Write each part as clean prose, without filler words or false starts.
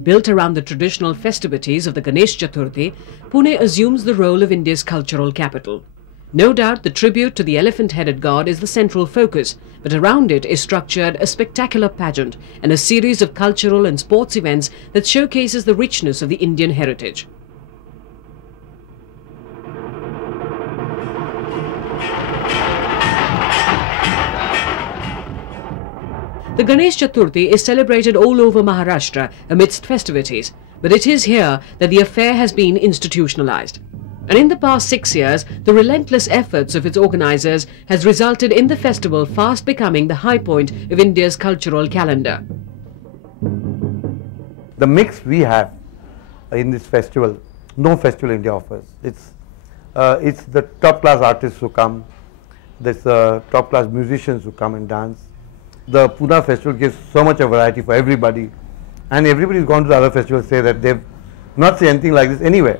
Built around the traditional festivities of the Ganesh Chaturthi, Pune assumes the role of India's cultural capital. No doubt the tribute to the elephant-headed god is the central focus, but around it is structured a spectacular pageant and a series of cultural and sports events that showcases the richness of the Indian heritage. The Ganesh Chaturthi is celebrated all over Maharashtra amidst festivities, but it is here that the affair has been institutionalized. And in the past 6 years, the relentless efforts of its organizers has resulted in the festival fast becoming the high point of India's cultural calendar. The mix we have in this festival, no festival India offers. It's the top-class artists who come, there's top-class musicians who come and dance. The Pune festival gives so much of variety for everybody, and everybody who's gone to the other festivals say that they've not seen anything like this anywhere.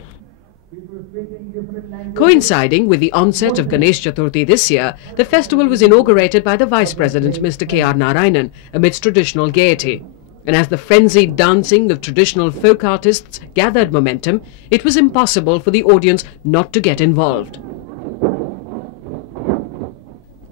Coinciding with the onset of Ganesh Chaturthi this year, the festival was inaugurated by the Vice President, Mr. K.R. Narayanan, amidst traditional gaiety. And as the frenzied dancing of traditional folk artists gathered momentum, it was impossible for the audience not to get involved.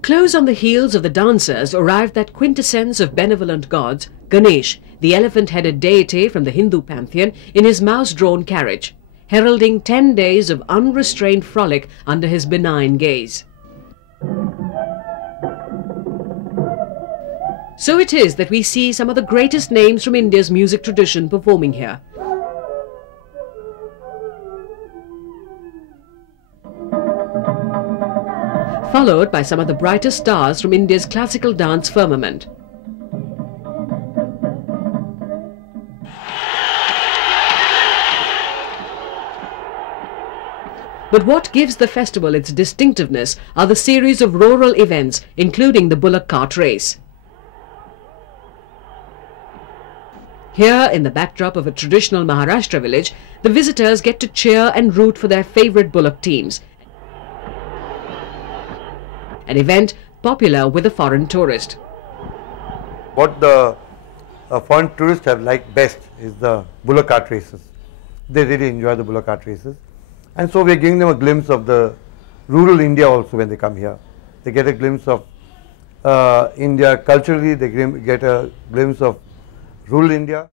Close on the heels of the dancers arrived that quintessence of benevolent gods, Ganesh, the elephant-headed deity from the Hindu pantheon, in his mouse-drawn carriage, heralding 10 days of unrestrained frolic under his benign gaze. So it is that we see some of the greatest names from India's music tradition performing here. Followed by some of the brightest stars from India's classical dance firmament. But what gives the festival its distinctiveness are the series of rural events, including the bullock cart race. Here, in the backdrop of a traditional Maharashtra village, the visitors get to cheer and root for their favourite bullock teams, an event popular with the foreign tourist. What the foreign tourists have liked best is the bullock cart races. They really enjoy the bullock cart races. And so we are giving them a glimpse of the rural India also when they come here. They get a glimpse of India culturally, they get a glimpse of rural India.